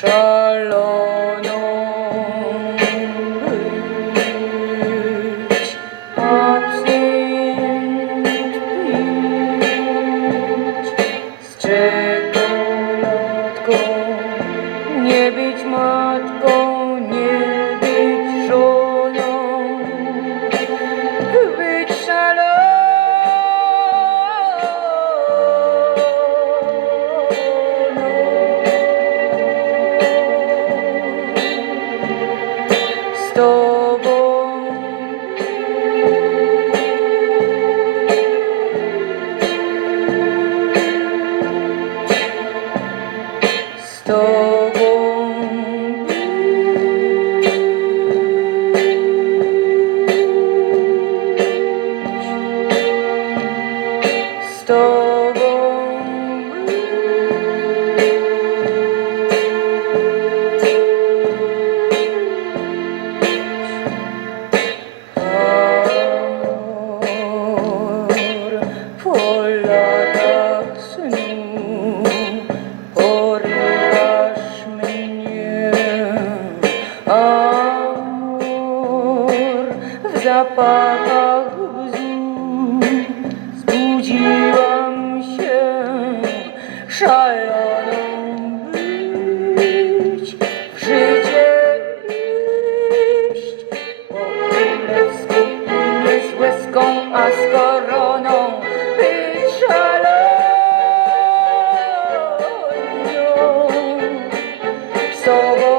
szaloną być, absynt pić, z czekoladką, nie być matką, nie być żoną, być szaloną. Z tobą z tobą z tobą po latach snu porywasz mnie, amor, w zapachach bzu zbudziłam się, szaloną być, w życie iść, po królewsku nie z łezką, a z koroną, być szaloną z tobą.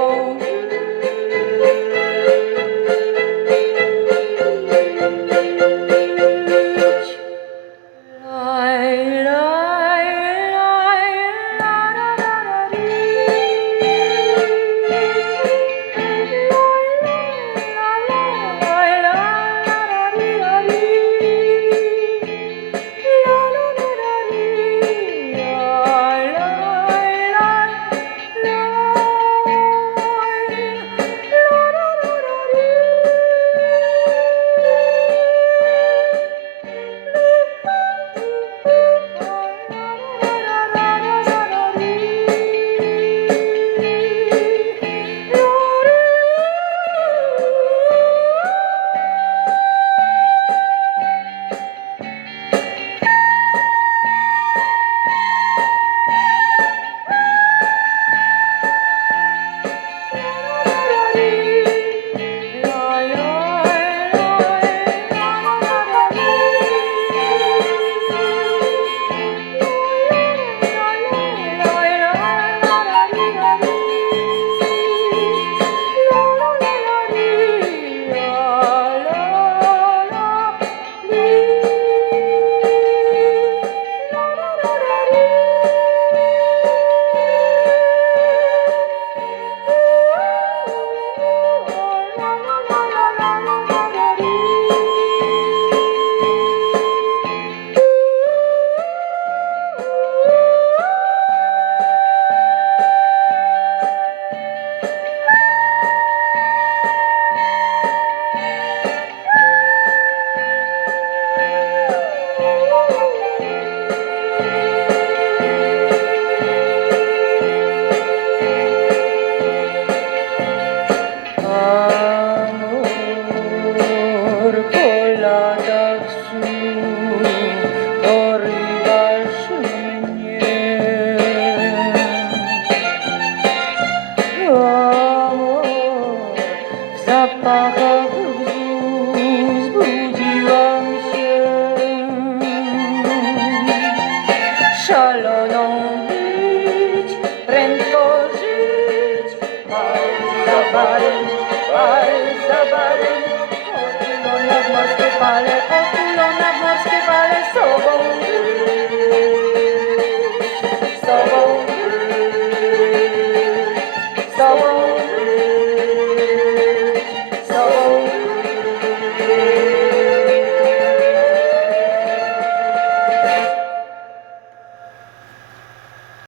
Zapachach bzu zbudziłam się, szaloną być, prędko żyć, pal za barem, choć jak morskie fale.